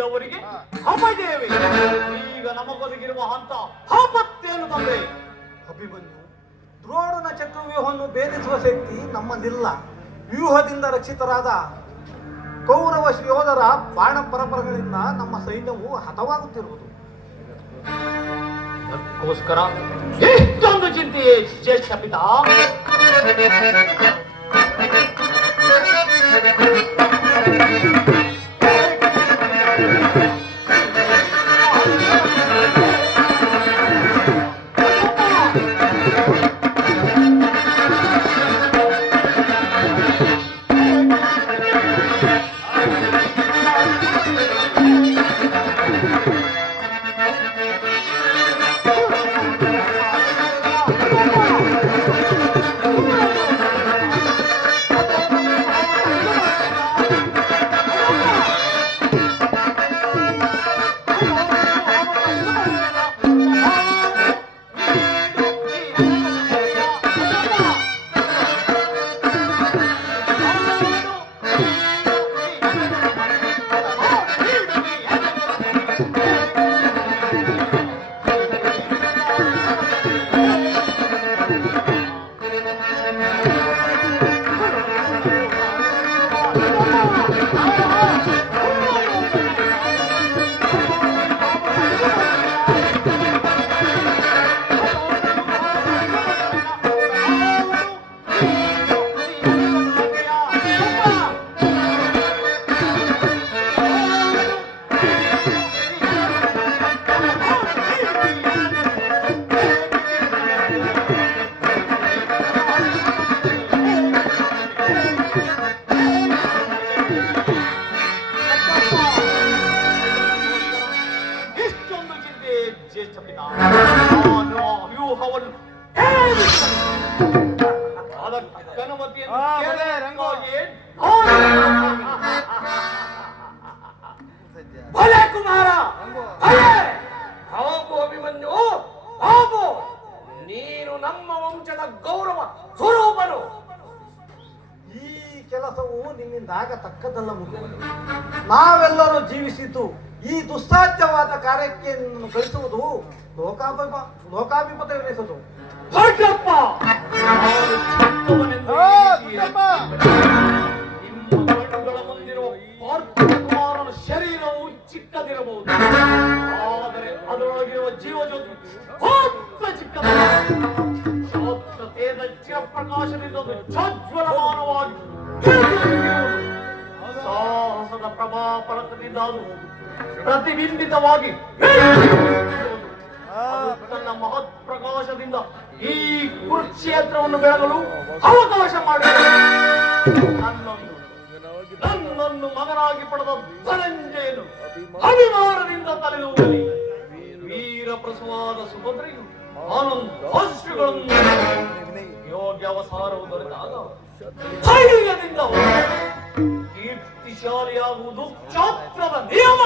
ಕೊಂಡವರಿಗೆ ಅಪಜಯವೇ. ಈಗ ನಮಗೊದಗಿರುವ ಅಂತ ಆಪತ್ತೇನು ತಂದೆ? ಅಭಿಮನ್ಯು, ದ್ರೋಣನ ಚಕ್ರವ್ಯೂಹವನ್ನು ಭೇದಿಸುವ ಶಕ್ತಿ ನಮ್ಮಲ್ಲಿಲ್ಲ. ವ್ಯೂಹದಿಂದ ರಕ್ಷಿತರಾದ ಕೌರವ ಯೋಧರ ಬಾಣ ಪರಂಪರೆಗಳಿಂದ ನಮ್ಮ ಸೈನ್ಯವು ಹತವಾಗುತ್ತಿರುವುದು. ಅದಕ್ಕೋಸ್ಕರ ಎಷ್ಟೊಂದು ಚಿಂತೆಯೇ ಜ್ಯೇಷ್ಠ ಪಿತಾ? ಭಲೆ ಕುಮಾರ, ಬಾಬು ಅಭಿಮನ್ಯು, ಬಾಬು, ನೀನು ನಮ್ಮ ವಂಶದ ಗೌರವ ಸ್ವರೂಪನು. ಈ ಕೆಲಸವು ನಿಮ್ಮಿಂದಾಗತಕ್ಕದ್ದಲ್ಲ ಮುಗಿಯುವುದು. ನಾವೆಲ್ಲರೂ ಜೀವಿಸಿದ್ದು ಈ ದುಸ್ಸಾಧ್ಯವಾದ ಕಾರ್ಯಕ್ಕೆ ನಿನ್ನನ್ನು ಕಳಿಸುವುದು ಲೋಕಾಭಿಮತವೆನಿಸುವುದು. ನಿಮ್ಮ ಕಣ್ಣುಗಳ ಮುಂದಿರುವ ಪಾರ್ಥಿವಕುಮಾರನ ಶರೀರವು ಚಿಕ್ಕದಿರಬಹುದು, ಆದರೆ ಅದರೊಳಗಿರುವ ಜೀವಜ್ಯೋತಿ ಚಿಕ್ಕದಲ್ಲ. ಚಿರಪ್ರಕಾಶದಿಂದ ಜ್ವಲಮಾನವಾಗಿ ಸಾಹಸದ ಪ್ರಭಾಪಳಕದಿಂದ ಅದು ಪ್ರತಿಬಿಂಬಿತವಾಗಿ ತನ್ನ ಮಹತ್ ಪ್ರಕಾಶದಿಂದ ಈ ಕುರುಕ್ಷೇತ್ರವನ್ನು ಬೆಳಗಲು ಅವಕಾಶ ಮಾಡಿದೆ. ನನ್ನನ್ನು ಮಗನಾಗಿ ಪಡೆದ ಧನಂಜಯನು ಅಭಿಮಾನದಿಂದ ತಲೆದೂಗಲಿ. ವೀರ ಪ್ರಸವಾದ ಸುಭದ್ರೆಯು ಆನಂದಾಶ್ರುಗಳನ್ನು ಯೋಗ್ಯ ಅವಸಾರವು ದೊರೆತಾಗ ಧೈರ್ಯದಿಂದ ಕೀರ್ತಿಶಾಲಿಯಾಗುವುದು ಕ್ಷಾತ್ರದ ನಿಯಮ.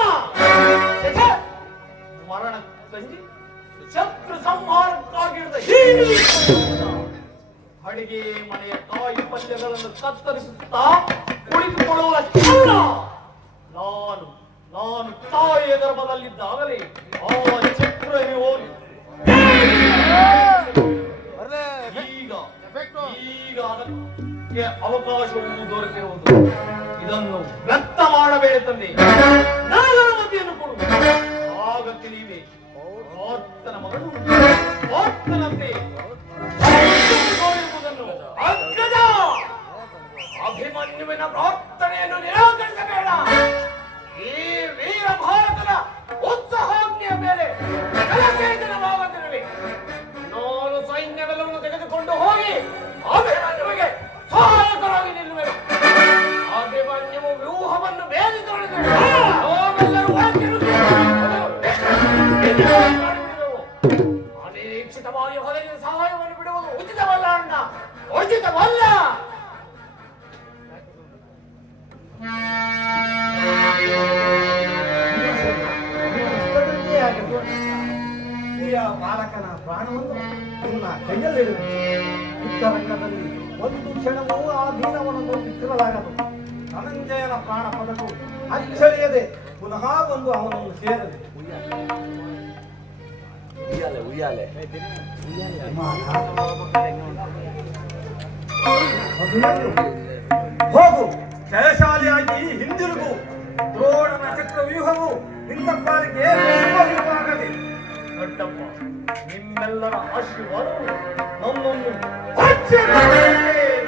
ಮರಣ ಕಂಜಿ ಶತ್ರು ಸಂಹಾರಕ್ಕಾಗಿರುವ ಅಡಿಗೆ ಮನೆಯ ಕಾಯಿ ಪಲ್ಯಗಳನ್ನು ಕತ್ತರಿಸುತ್ತಾ ಕುಳಿತುಕೊಳ್ಳುವ ನಾನು ತಾಯಿಯ ಗರ್ಭದಲ್ಲಿದ್ದಾಗಲೇ ಆ ಚಕ್ರವೇ ಹೋಗಿ ಈಗ ಅದಕ್ಕೆ ಅವಕಾಶವನ್ನು ದೊರೆತಿರುವುದು. ಇದನ್ನು ವ್ಯಕ್ತ ಮಾಡಬೇಡ ತಂದೆ. ನನ್ನ ಮತಿಯನ್ನು ಕೊಡು, ಆಗ ತಿಳಿಯದೆ ಆತನ ಮಗಳು ಆತನಂತೆ ಅಭಿಮನ್ಯುವಿನ ಪ್ರಾರ್ಥನೆಯನ್ನು ನಿರಾಕರಿಸಬೇಡ. ಈ ವೀರ ಭಾರತದ ಉತ್ಸಾಹಾಗ್ನಿಯ ಮೇಲೆ ಜಲಸೇಚನವಾಗದಿರಲಿ. ನಾನು ಸೈನ್ಯವೆಲ್ಲವನ್ನು ತೆಗೆದುಕೊಂಡು ಹೋಗಿ ಅಭಿಮನ್ಯುವಿಗೆ ಸಹಾಯಕರಾಗಿ ನಿಲ್ಲುವೆನು. ಅಭಿಮನ್ಯುವು ವ್ಯೂಹವನ್ನು ಭೇದಿಸಲಿದ್ದೇವೆ. ನಾವೆಲ್ಲರೂ ಅನಿರೀಕ್ಷಿತವಾಗಿ ಹೊರಗಿನ ಸಹಾಯವನ್ನು ಬಿಡುವುದು ಉಚಿತವಲ್ಲ ಅಣ್ಣ, ಉಚಿತವಲ್ಲ. ಬಾಲಕನ ಪ್ರಾಣವನ್ನು ನಿನ್ನ ಕೈಯಲ್ಲಿಡುವೆ. ಯುದ್ಧರಂಗದಲ್ಲಿ ಒಂದು ಕ್ಷಣವೂ ಆ ದೀನವನ್ನು ಬಿಟ್ಟಿರಲಾಗದು. ಧನಂಜಯನ ಪ್ರಾಣ ಪದವು ಅಚ್ಚಳಿಯದೆ ಪುನಃ ಬಂದು ಅವನನ್ನು ಸೇರಲಿ. ಅಭಿಮನ್ಯು, ಹೋಗು, ಜಯಶಾಲಿಯಾಗಿ ಹಿಂದಿರುಗು. ದ್ರೋಣನ ಚಕ್ರವ್ಯೂಹವು ನಿನ್ನ ಪಾಲಿಗೆ ವಿಫಲವಾಗಲಿ. ದೊಡ್ಡಪ್ಪ, ನಿಮ್ಮೆಲ್ಲರ ಆಶೀರ್ವಾದವು ನಮ್ಮನ್ನು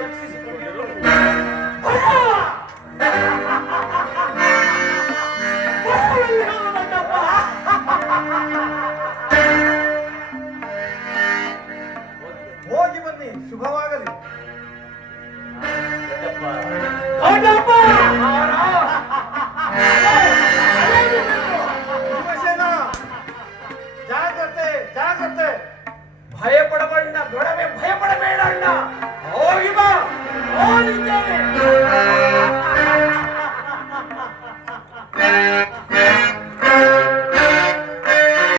ರಕ್ಷಿಸಿಕೊಂಡಿರು. ಹೋಗಿ ಬನ್ನಿ, ಶುಭವಾಗಲಿ. ಭೀಮಸೇನ, ಜಾಗ್ರತೆ ಜಾಗ್ರತೆ. ಭಯಪಡಬೇಡ ದೊಡವೆ, ಭಯಪಡಬೇಡ ಅಣ್ಣ. ಹೋಗಿ ಬಾ, ಹೋಗಿದ್ದೇವೆ.